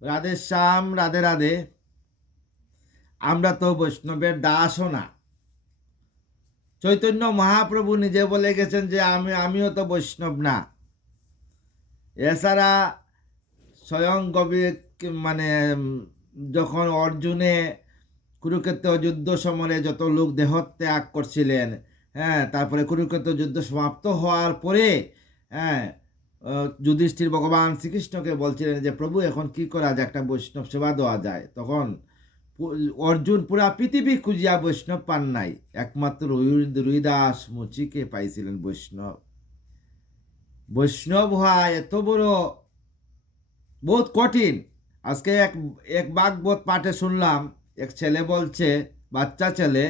রাধে শ্যাম, রাধে রাধে। আমরা তো বৈষ্ণবের দাসও না। চৈতন্য মহাপ্রভু নিজে বলে গেছেন যে আমিও তো বৈষ্ণব না। এছাড়া স্বয়ং মানে যখন অর্জুনে কুরুক্ষেত্র যুদ্ধ সমরে যত লোক দেহত্যাগ করছিলেন, হ্যাঁ, তারপরে কুরুক্ষেত্র যুদ্ধ সমাপ্ত হওয়ার পরে, হ্যাঁ, যুধিষ্ঠির ভগবান শ্রীকৃষ্ণকে বলছিলেন যে প্রভু এখন কি করা যায়, একটা বৈষ্ণব সেবা দেওয়া যায়। তখন অর্জুন পুরা পৃথিবী খুঁজিয়া বৈষ্ণব পান নাই, একমাত্র রুইদাস মুচিকে পাইছিলেন বৈষ্ণব। বৈষ্ণব হওয়া এত বড় বহুত কঠিন। আজকে এক এক ভাগবত পাঠে শুনলাম, এক ছেলে বলছে, বাচ্চা ছেলে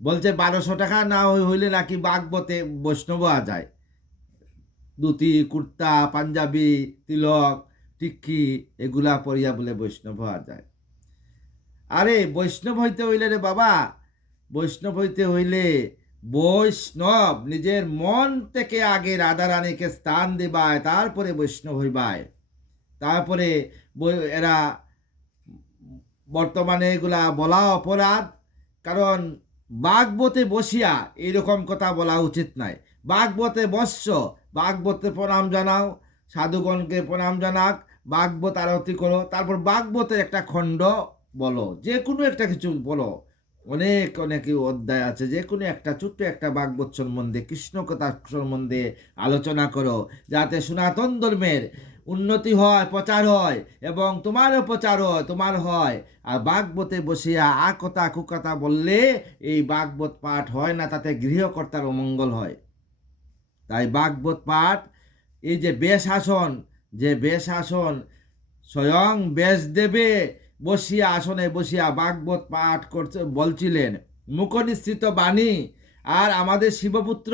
বলছে 1200 টাকা না হইলে নাকি ভাগবতে বৈষ্ণব হওয়া যায়। ধুতি, কুর্তা, পাঞ্জাবি, তিলক, টিক্কি এগুলা পরিয়া বলে বৈষ্ণব হওয়া যায়। আরে বৈষ্ণব হইতে হইলে রে বাবা, বৈষ্ণব হইতে হইলে বৈষ্ণব নিজের মন থেকে আগে রাধারানীকে স্থান দিবায়, তারপরে বৈষ্ণব হইবায়। তারপরে এরা বর্তমানে এগুলা বলা অপরাধ, কারণ ভাগবতে বসিয়া এইরকম কথা বলা উচিত নাই। ভাগবতে বস্য, ভাগবতে প্রণাম জানাও, সাধুগণকে প্রণাম জানাক, ভাগবত আরতি করো, তারপর ভাগবতের একটা খণ্ড বলো, যে কোনো একটা কিছু বলো। অনেক অনেক অধ্যায় আছে, যে কোনো একটা ছোট্ট একটা ভাগবত সম্বন্ধে, কৃষ্ণ কথা সম্বন্ধে আলোচনা করো, যাতে সনাতন ধর্মের উন্নতি হয়, প্রচার হয়, এবং তোমারও প্রচার হয়, তোমার হয়। আর ভাগবতে বসিয়া কথা কুকথা বললে এই ভাগবত পাঠ হয় না, তাতে গৃহকর্তার অমঙ্গল হয়। তাই ভাগবত পাঠ, এই যে বেশাসন, যে বেশাসন স্বয়ং ব্যাসদেবে বসিয়া আসনে বসিয়া ভাগবত পাঠ করতে বলছিলেন, মুখনিসৃত বাণী। আর আমাদের শিবপুত্র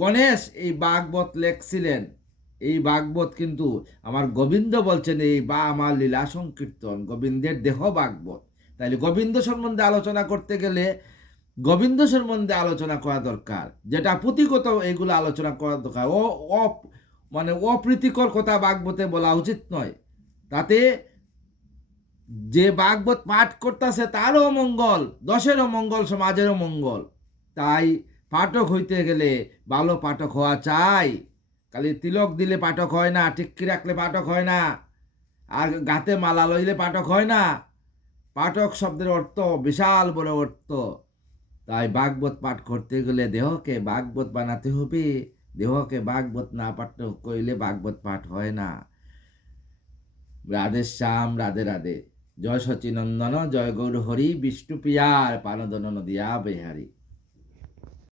গণেশ এই ভাগবত লেখছিলেন। এই ভাগবত কিন্তু আমার গোবিন্দ বলছেন, এই বা আমার লীলা সংকীর্তন, গোবিন্দের দেহ ভাগবত। তাইলে গোবিন্দ সম্বন্ধে আলোচনা করতে গেলে গোবিন্দ সম্বন্ধে আলোচনা করা দরকার, যেটা পুঁথিগত এইগুলো আলোচনা করা দরকার। মানে অপ্রীতিকর কথা ভাগবতে বলা উচিত নয়। তাতে যে ভাগবত পাঠ করতেছে তারও মঙ্গল, দশেরও মঙ্গল, সমাজেরও মঙ্গল। তাই পাঠক হইতে গেলে ভালো পাঠক হওয়া চাই। খালি তিলক দিলে পাঠক হয় না, টিক্কি রাখলে পাঠক হয় না, আর গাতে মালা লইলে পাঠক হয় না। পাঠক শব্দের অর্থ বিশাল বড় অর্থ। তাই ভাগবত পাঠ করতে গেলে দেহকে ভাগবত বানাতে হবে। দেহকে ভাগবত না পাঠ কইলে ভাগবত পাঠ হয় না। রাধে শ্যাম, রাধে রাধে। জয় সচিনন্দন, জয় গৌর হরি, বিষ্ণু প্রিয়ার পানদন নদিয়া বেহারি।